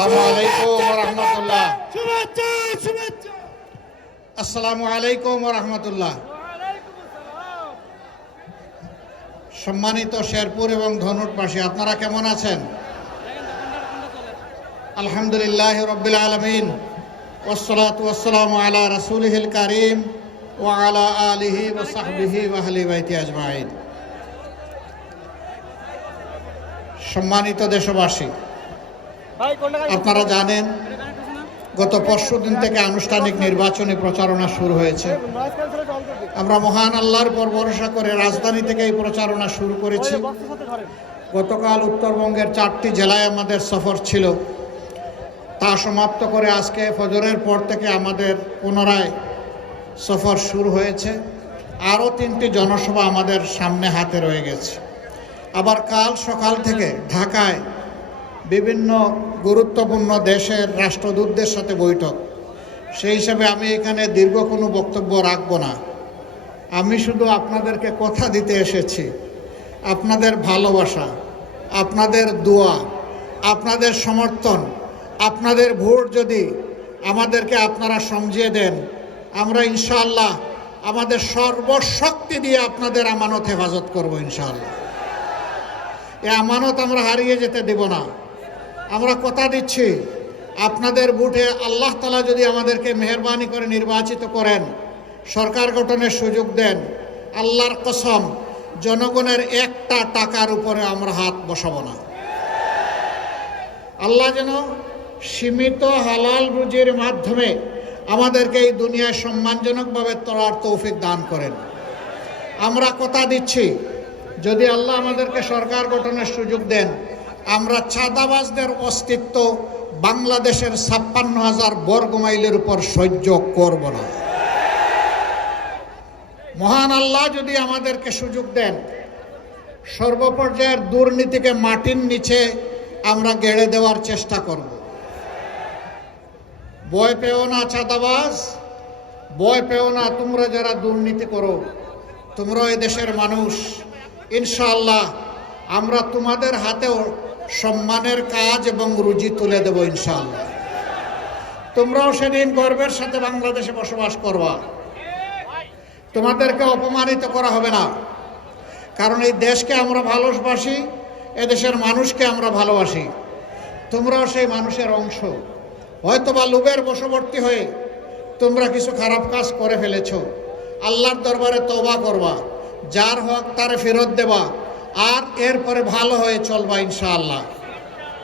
আসসালামু আলাইকুম ওয়া রাহমাতুল্লাহ। আসসালামু আলাইকুম ওয়া রাহমাতুল্লাহ। সম্মানিত শেরপুর এবং ধনুটবাসী, আপনারা কেমন আছেন? আলহামদুলিল্লাহ রাব্বিল আলামিন, ওয়াসসালাতু ওয়াসসালামু আলা রাসূলিহিল কারীম ওয়া আলা আলিহি ওয়া সাহবিহি ওয়া আহলি বাইতি আজমাইন। সম্মানিত দেশবাসী, আপনারা জানেন গত পরশুদিন থেকে আনুষ্ঠানিক নির্বাচনী প্রচারণা শুরু হয়েছে। আমরা মহান আল্লাহর উপর ভরসা করে রাজধানী থেকে এই প্রচারণা শুরু করেছি। গতকাল উত্তরবঙ্গের 4টি জেলায় আমাদের সফর ছিল, তা সমাপ্ত করে আজকে ফজরের পর থেকে আমাদের পুনরায় সফর শুরু হয়েছে। আরও 3টি জনসভা আমাদের সামনে হাতে রয়ে গেছে। আবার কাল সকাল থেকে ঢাকায় বিভিন্ন গুরুত্বপূর্ণ দেশের রাষ্ট্রদূতদের সাথে বৈঠক। সেই হিসাবে আমি এখানে দীর্ঘ কোনো বক্তব্য রাখব না। আমি শুধু আপনাদেরকে কথা দিতে এসেছি, আপনাদের ভালোবাসা, আপনাদের দোয়া, আপনাদের সমর্থন, আপনাদের ভোট যদি আমাদেরকে আপনারা সমঝিয়ে দেন, আমরা ইনশাআল্লাহ আমাদের সর্বশক্তি দিয়ে আপনাদের আমানত হেফাজত করব ইনশাআল্লাহ। এই আমানত আমরা হারিয়ে যেতে দেব না। আমরা কথা দিচ্ছি, আপনাদের ভোটে আল্লাহ তাআলা যদি আমাদেরকে মেহেরবানি করে নির্বাচিত করেন, সরকার গঠনের সুযোগ দেন, আল্লাহর কসম জনগণের একটা টাকার উপরে আমরা হাত বসাবো না। আল্লাহ যেন সীমিত হালাল রুজির মাধ্যমে আমাদেরকে এই দুনিয়ায় সম্মানজনকভাবে চলার তৌফিক দান করেন। আমরা কথা দিচ্ছি, যদি আল্লাহ আমাদেরকে সরকার গঠনের সুযোগ দেন, আমরা চাঁদাবাজদের অস্তিত্ব বাংলাদেশের 56,000 বর্গ মাইলের উপর সহ্য করব না। মহান আল্লাহ যদি আমাদেরকে সুযোগ দেন, সর্বপর্যায়ের দুর্নীতিকে মাটির নিচে আমরা গেড়ে দেওয়ার চেষ্টা করব। ভয় পেও না চাঁদাবাজ, ভয় পেও না তোমরা যারা দুর্নীতি করো, তোমরা এই দেশের মানুষ। ইনশাআল্লাহ আমরা তোমাদের হাতেও সম্মানের কাজ এবং রুজি তুলে দেব ইনশাআল্লাহ। তোমরাও সেদিন গর্বের সাথে বাংলাদেশে বসবাস করবা। তোমাদেরকে অপমানিত করা হবে না, কারণ এই দেশকে আমরা ভালোবাসি, এদেশের মানুষকে আমরা ভালোবাসি। তোমরাও সেই মানুষের অংশ। হয়তোবা লোভের বশবর্তী হয়ে তোমরা কিছু খারাপ কাজ করে ফেলেছ। আল্লাহর দরবারে তওবা করবা, যার হক তারে ফেরত দেবা, আর এরপরে ভালো হয়ে চলবা ইনশাআল্লাহ।